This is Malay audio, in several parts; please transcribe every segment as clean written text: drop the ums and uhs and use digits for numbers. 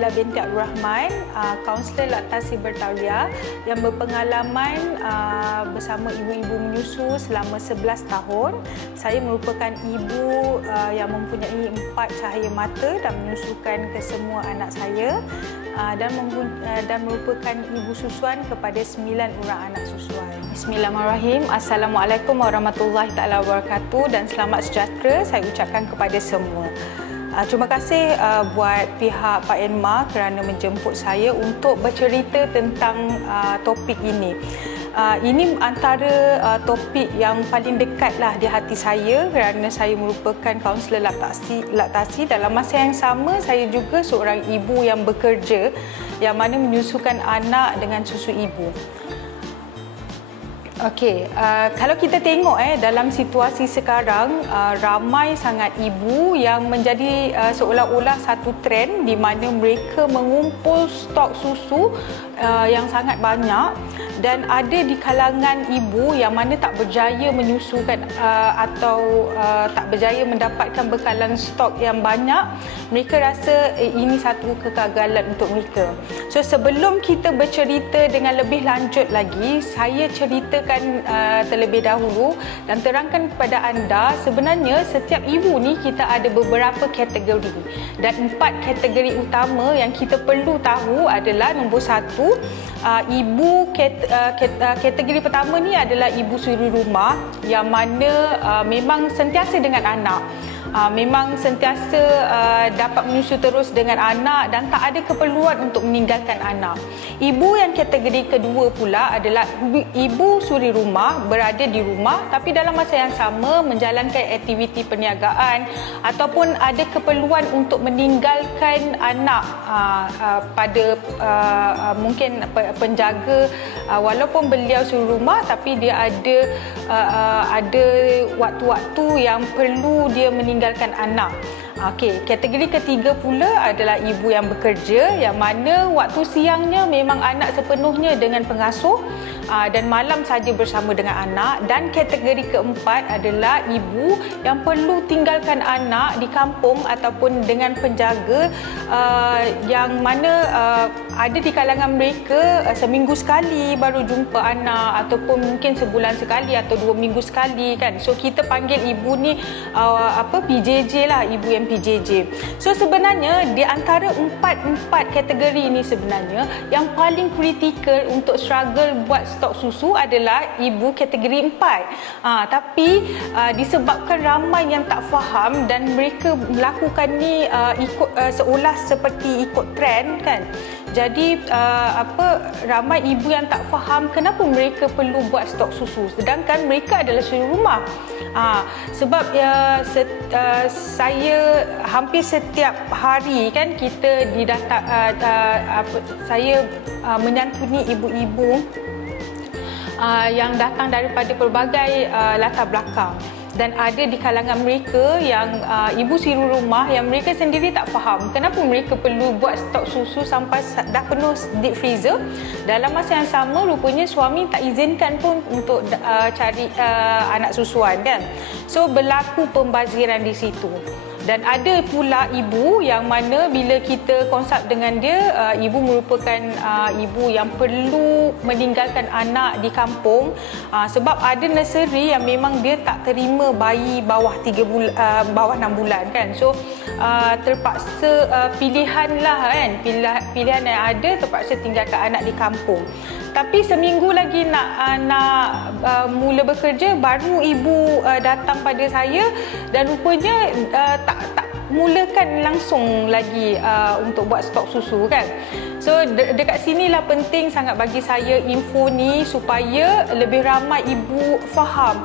Fadila binti Abdul Rahman, kaunselor laktasi bertauliah yang berpengalaman bersama ibu-ibu menyusu selama 11 tahun. Saya merupakan ibu yang mempunyai 4 cahaya mata dan menyusukan ke semua anak saya dan merupakan ibu susuan kepada 9 orang anak susuan. Bismillahirrahmanirrahim. Assalamualaikum warahmatullahi taala wabarakatuh dan selamat sejahtera saya ucapkan kepada semua. Terima kasih buat pihak Pak Enma kerana menjemput saya untuk bercerita tentang topik ini. Ini antara topik yang paling dekatlah di hati saya kerana saya merupakan kaunselor laktasi. Dalam masa yang sama, saya juga seorang ibu yang bekerja yang mana menyusukan anak dengan susu ibu. Okey, kalau kita tengok dalam situasi sekarang, ramai sangat ibu yang menjadi seolah-olah satu trend di mana mereka mengumpul stok susu yang sangat banyak, dan ada di kalangan ibu yang mana tak berjaya menyusukan atau tak berjaya mendapatkan bekalan stok yang banyak. Mereka rasa ini satu kegagalan untuk mereka. So sebelum kita bercerita dengan lebih lanjut lagi, saya ceritakan terlebih dahulu dan terangkan kepada anda, sebenarnya setiap ibu ni kita ada beberapa kategori, dan 4 kategori utama yang kita perlu tahu adalah: nombor 1, kategori pertama ni adalah ibu suri rumah yang mana memang sentiasa dengan anak. Memang sentiasa dapat menyusu terus dengan anak dan tak ada keperluan untuk meninggalkan anak. Ibu yang kategori kedua pula adalah ibu suri rumah, berada di rumah tapi dalam masa yang sama menjalankan aktiviti perniagaan ataupun ada keperluan untuk meninggalkan anak pada mungkin penjaga, walaupun beliau suri rumah tapi dia ada waktu-waktu yang perlu dia meninggalkan anak. Okey, kategori ketiga pula adalah ibu yang bekerja yang mana waktu siangnya memang anak sepenuhnya dengan pengasuh dan malam saja bersama dengan anak. Dan kategori keempat adalah ibu yang perlu tinggalkan anak di kampung ataupun dengan penjaga yang mana ada di kalangan mereka seminggu sekali baru jumpa anak ataupun mungkin sebulan sekali atau 2 minggu sekali kan. So kita panggil ibu ni PJJ lah, ibu yang PJJ. So sebenarnya di antara empat kategori ini sebenarnya yang paling kritikal untuk struggle buat stok susu adalah ibu kategori 4. Tapi disebabkan ramai yang tak faham dan mereka melakukan ni seolah seperti ikut trend kan. Jadi ramai ibu yang tak faham kenapa mereka perlu buat stok susu sedangkan mereka adalah suri rumah. Sebab saya hampir setiap hari kan kita saya menyantuni ibu-ibu yang datang daripada pelbagai latar belakang. Dan ada di kalangan mereka yang ibu suri rumah yang mereka sendiri tak faham kenapa mereka perlu buat stok susu sampai dah penuh deep freezer. Dalam masa yang sama rupanya suami tak izinkan pun untuk cari anak susuan kan. So berlaku pembaziran di situ. Dan ada pula ibu yang mana bila kita konsult dengan dia, ibu merupakan ibu yang perlu meninggalkan anak di kampung sebab ada nursery yang memang dia tak terima bayi bawah 6 bulan kan. So terpaksa pilihan lah kan, pilihan yang ada terpaksa tinggalkan anak di kampung. Tapi seminggu lagi nak mula bekerja, baru ibu datang pada saya dan rupanya tak mulakan langsung lagi untuk buat stok susu kan. So dekat sinilah penting sangat bagi saya info ni supaya lebih ramai ibu faham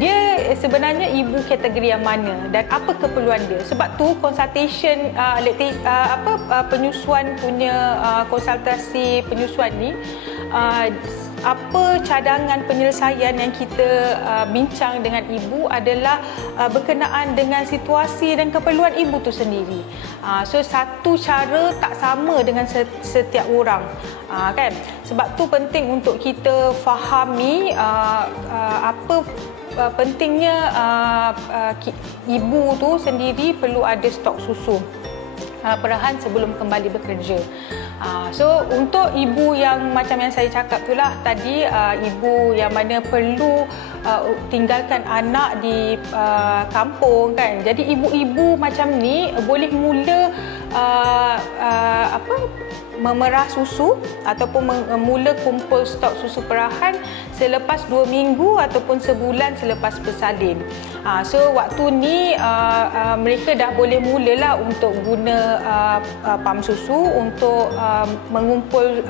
dia sebenarnya ibu kategori yang mana dan apa keperluan dia. Sebab tu consultation penyusuan punya konsultasi penyusuan ni apa cadangan penyelesaian yang kita bincang dengan ibu adalah berkenaan dengan situasi dan keperluan ibu tu sendiri. So satu cara tak sama dengan setiap orang kan. Sebab tu penting untuk kita fahami apa pentingnya ibu tu sendiri perlu ada stok susu. perahan sebelum kembali bekerja. So untuk ibu yang macam yang saya cakap itulah tadi, ibu yang mana perlu tinggalkan anak di kampung kan. Jadi ibu-ibu macam ni boleh mula memerah susu ataupun mula kumpul stok susu perahan selepas 2 minggu ataupun sebulan selepas bersalin. So waktu ni mereka dah boleh mulalah untuk guna pam susu untuk mengumpul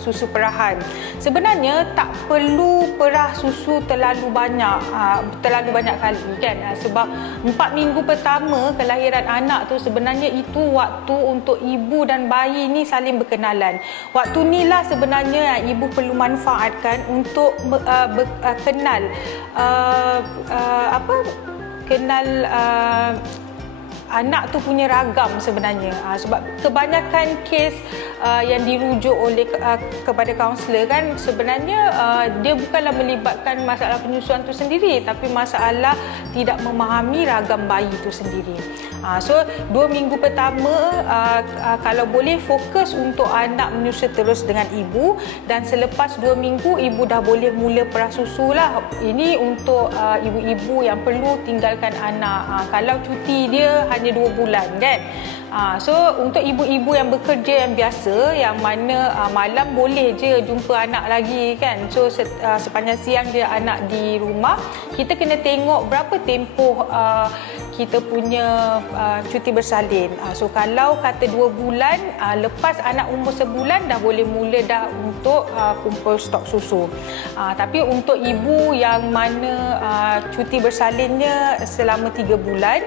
susu perahan. Sebenarnya tak perlu perah susu terlalu banyak kali kan, sebab 4 minggu pertama kelahiran anak tu sebenarnya itu waktu untuk ibu dan bayi ni saling berkenalan. Waktu ni lah sebenarnya ibu perlu manfaatkan untuk kenal anak tu punya ragam sebenarnya. Sebab kebanyakan kes yang dirujuk oleh kepada kaunselor kan sebenarnya dia bukanlah melibatkan masalah penyusuan tu sendiri, tapi masalah tidak memahami ragam bayi tu sendiri. So 2 minggu pertama kalau boleh fokus untuk anak menyusu terus dengan ibu, dan selepas 2 minggu ibu dah boleh mula perah susu lah. Ini untuk ibu-ibu yang perlu tinggalkan anak. Kalau cuti dia hanya 2 bulan kan. So untuk ibu-ibu yang bekerja yang biasa, yang mana malam boleh je jumpa anak lagi kan. So sepanjang siang dia anak di rumah, kita kena tengok berapa tempoh kita punya cuti bersalin. So kalau kata 2 bulan, lepas anak umur sebulan dah boleh mula dah untuk kumpul stok susu. Tapi untuk ibu yang mana cuti bersalinnya selama 3 bulan,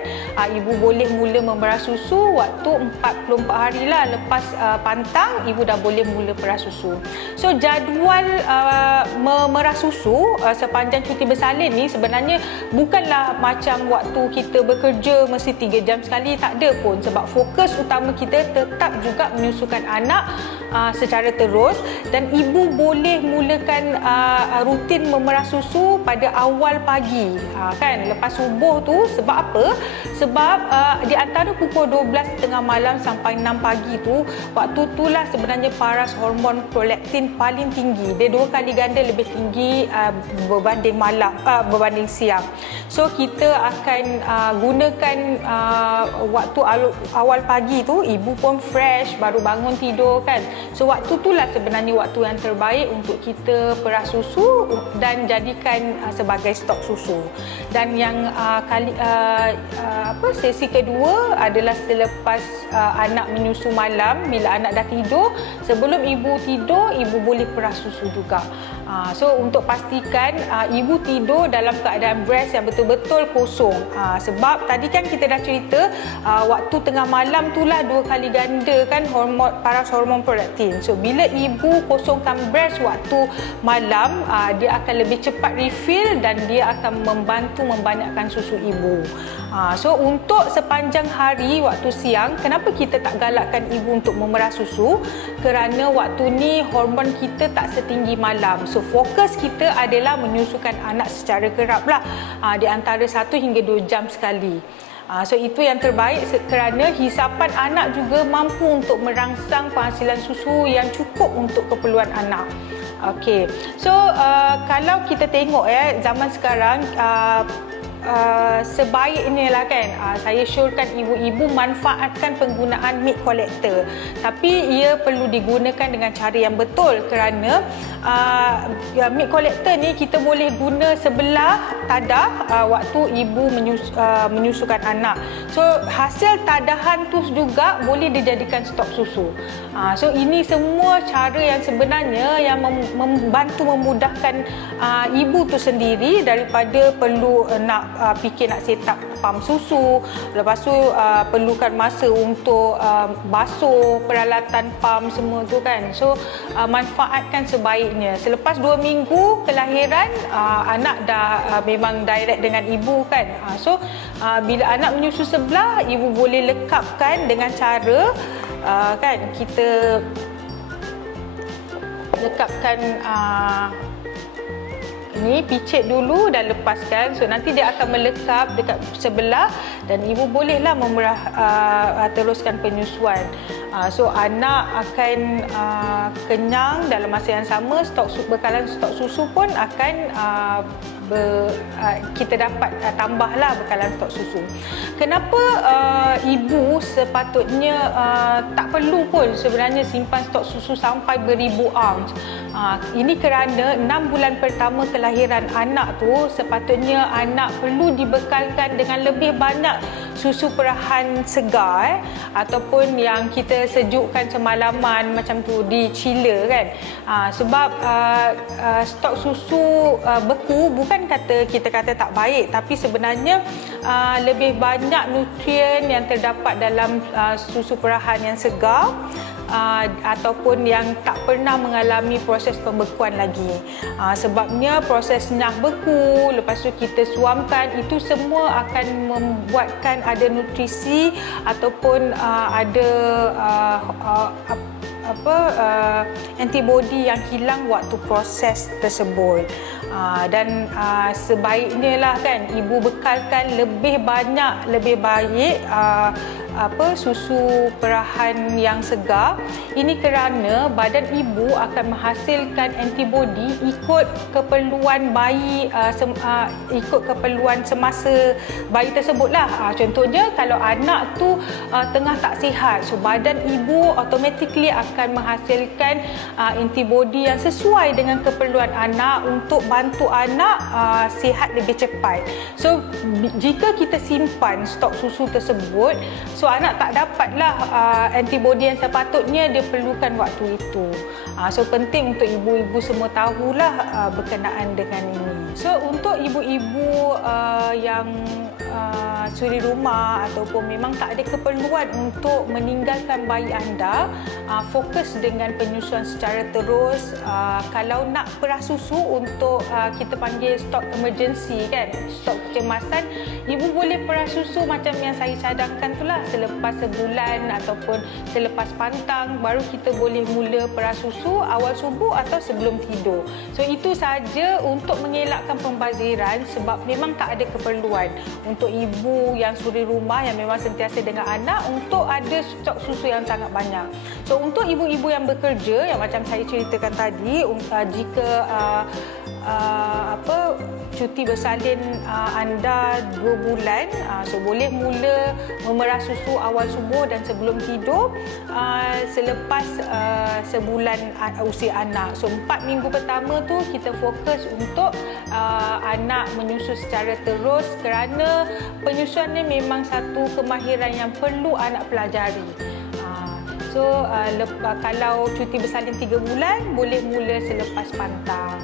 ibu boleh mula memerah susu waktu 44 hari lah lepas pantang, ibu dah boleh mula perah susu. So jadual memerah susu sepanjang cuti bersalin ni sebenarnya bukanlah macam waktu kita bekerja mesti 3 jam sekali, tak ada pun, sebab fokus utama kita tetap juga menyusukan anak secara terus, dan ibu boleh mulakan rutin memerah susu pada awal pagi kan, lepas subuh tu. Sebab apa? Sebab di antara pukul 12 tengah malam sampai 6 pagi tu, waktu itulah sebenarnya paras hormon prolaktin paling tinggi. Dia 2 kali ganda lebih tinggi berbanding siang. So kita akan gunakan waktu awal pagi tu, ibu pun fresh, baru bangun tidur kan. So waktu itulah sebenarnya waktu yang terbaik untuk kita perah susu dan jadikan sebagai stok susu. Dan yang sesi kedua adalah selepas anak menyusu malam, bila anak dah tidur. Sebelum ibu tidur, ibu boleh perah susu juga. So untuk pastikan ibu tidur dalam keadaan breast yang betul-betul kosong. Sebab tadi kan kita dah cerita waktu tengah malam itulah 2 kali ganda kan paras hormon prolaktin. So bila ibu kosongkan breast waktu malam, dia akan lebih cepat refill dan dia akan membantu membanyakkan susu ibu. So untuk sepanjang hari waktu siang, kenapa kita tak galakkan ibu untuk memerah susu? Kerana waktu ni hormon kita tak setinggi malam. So fokus kita adalah menyusukan anak secara kerap lah, di antara 1 hingga 2 jam sekali. So itu yang terbaik kerana hisapan anak juga mampu untuk merangsang penghasilan susu yang cukup untuk keperluan anak. Okey. So kalau kita tengok zaman sekarang, sebaiknya lah kan, saya syorkan ibu-ibu manfaatkan penggunaan milk collector, tapi ia perlu digunakan dengan cara yang betul. Kerana milk collector ni kita boleh guna sebelah tadah waktu ibu menyusukan anak. So hasil tadahan tu juga boleh dijadikan stok susu. So ini semua cara yang sebenarnya yang membantu memudahkan ibu tu sendiri daripada perlu nak fikir nak set up pam susu, lepas tu perlukan masa untuk basuh peralatan pam semua tu kan. So manfaatkan sebaiknya. Selepas 2 minggu kelahiran, anak dah memang direct dengan ibu kan. So bila anak menyusu sebelah, ibu boleh lekapkan dengan cara kan, kita lekapkan Ini picit dulu dan lepaskan. So nanti dia akan melekap dekat sebelah dan ibu bolehlah teruskan penyusuan. So anak akan kenyang dalam masa yang sama. Bekalan stok susu pun akan kita dapat tambahlah bekalan stok susu. Kenapa ibu sepatutnya tak perlu pun sebenarnya simpan stok susu sampai beribu ounce? Ini kerana 6 bulan pertama kelahiran anak tu sepatutnya anak perlu dibekalkan dengan lebih banyak susu perahan segar ataupun yang kita sejukkan semalaman macam tu di chiller kan. Sebab stok susu beku bukan kita kata tak baik, tapi sebenarnya lebih banyak nutrien yang terdapat dalam susu perahan yang segar ataupun yang tak pernah mengalami proses pembekuan lagi. Sebabnya prosesnya beku, lepas tu kita suamkan, itu semua akan membuatkan ada nutrisi ataupun ada antibody yang hilang waktu proses tersebut. Dan sebaiknya lah kan ibu bekalkan lebih banyak, lebih baik susu perahan yang segar. Ini kerana badan ibu akan menghasilkan antibody ikut keperluan bayi, ikut keperluan semasa bayi tersebutlah. Contohnya kalau anak tu tengah tak sihat, so badan ibu automatically akan menghasilkan antibody yang sesuai dengan keperluan anak untuk bantu anak sihat lebih cepat. So jika kita simpan stok susu tersebut, so anak tak dapatlah antibody yang sepatutnya dia perlukan waktu itu. So penting untuk ibu-ibu semua tahulah berkenaan dengan ini. So untuk ibu-ibu yang suri rumah ataupun memang tak ada keperluan untuk meninggalkan bayi anda, fokus dengan penyusuan secara terus. Kalau nak perah susu untuk kita panggil stok emergency kan, stok kecemasan, ibu boleh perah susu macam yang saya cadangkan tu lah, selepas sebulan ataupun selepas pantang baru kita boleh mula perah susu awal subuh atau sebelum tidur. So itu saja untuk mengelakkan pembaziran, sebab memang tak ada keperluan untuk ibu yang suri rumah yang memang sentiasa dengan anak untuk ada stok susu yang sangat banyak. So untuk ibu-ibu yang bekerja yang macam saya ceritakan tadi, jika cuti bersalin anda 2 bulan, so boleh mula memerah susu awal subuh dan sebelum tidur selepas sebulan usia anak. So 4 minggu pertama tu kita fokus untuk anak menyusu secara terus, kerana penyusuannya memang satu kemahiran yang perlu anak pelajari. So kalau cuti bersalin 3 bulan boleh mula selepas pantang.